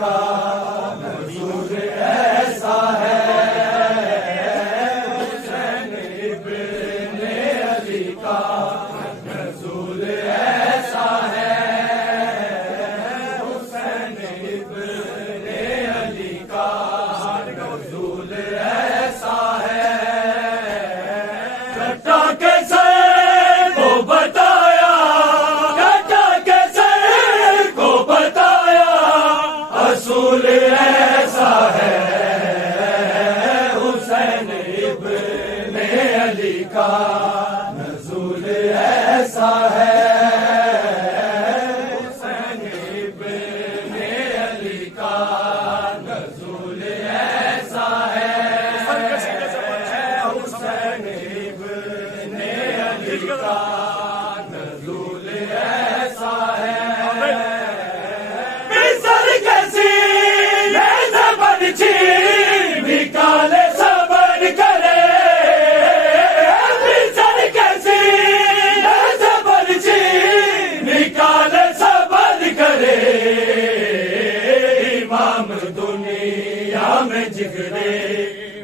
کا نزول ایسا ہے، حسین ابن علی کا نزول ایسا ہے، حسین ابن علی کا نزول ایسا ہے۔ کٹا کے سر کو بتایا، کٹا کے سر کو بتایا، اصول ایسا ہے، حسین ابن علی کا نزول ایسا ہے، حسین ابن علی کا نزول ایسا ہے، حسین ابن علی کا نزول ایسا ہے۔ مصر کے سینے سے بنچی نکالے صبر کرے، مصر کے سینے سے بنچی نکالے صبر کرے، امام دنیا میں جگرے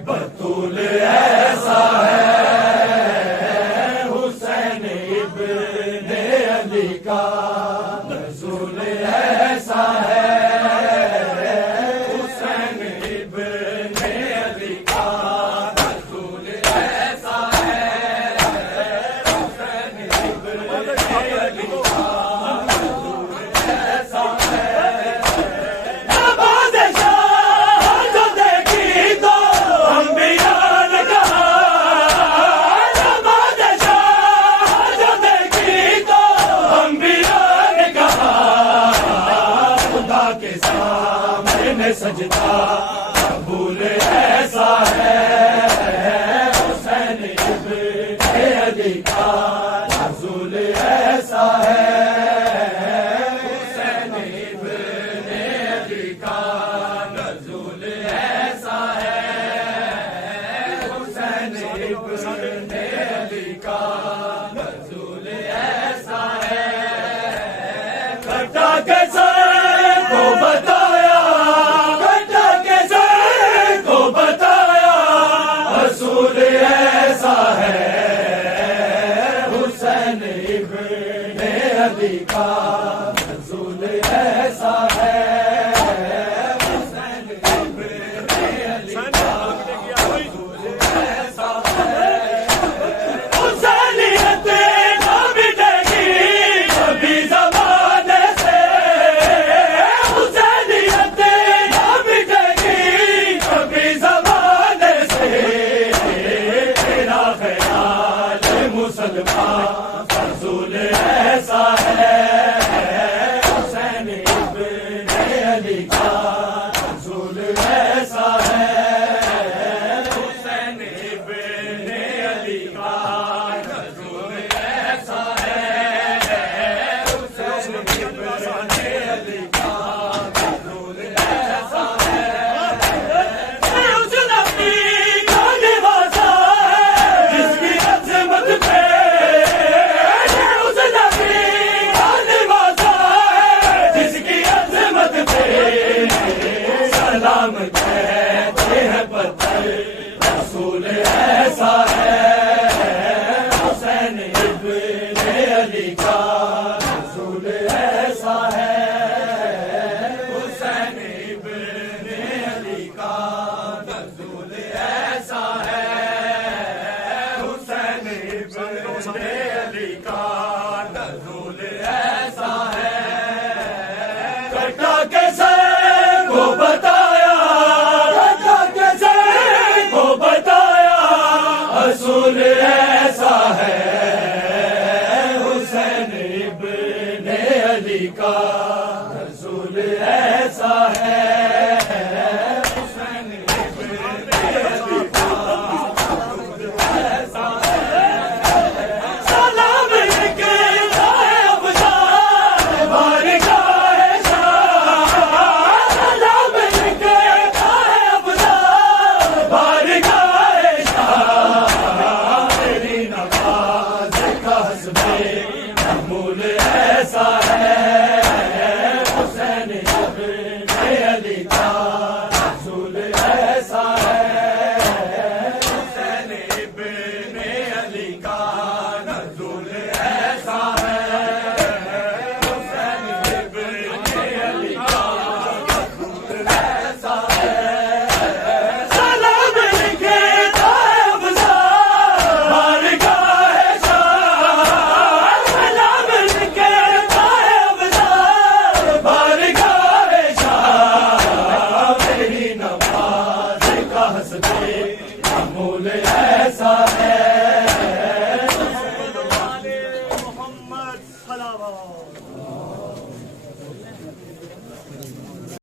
بطول ایسا ہے، حسین ابن علی کا نزول ایسا ہے، حسین ابن علی کا نزول ایسا ہے، حسین ابن علی کا نزول ایسا ہے۔ نماز شاہ جو دیکھی تو انبیاء نے کہا، نماز شاہ جو دیکھی تو انبیاء نے کہا، خدا کے سامنے سجدہ قبول ایسا ہے، حسین ابن علی کا نزول ایسا ہے، حسین ابن علی کا نزول ایسا ہے، حسین ابن علی کا نزول ایسا ہے۔ کٹا کے سر کو بتایا، کٹا کے سر کو بتایا، اصول ایسا ہے، حسین ابن علی کا نزول ایسا ہے، حسین ابن علی کا نزول ایسا ہے۔ حسینیت نہ مٹے گی کبھی زمانے سے، حسینیت نہ مٹے گی کبھی زمانے سے، تیرا خیال مسلمان رسول ایسا ہے، حسین ابن علی کا رسول ایسا ہے، حسین ابن علی کا رسول ایسا ہے، حسین ابن علی کا رسول ایسا ہے۔ اس نبی کا نواسا ہے جس کی عظمت پہ، اس نبی کا نواسا ہے جس کی عظمت پہ ہستی معمول ایسا ہے. محمد صلوات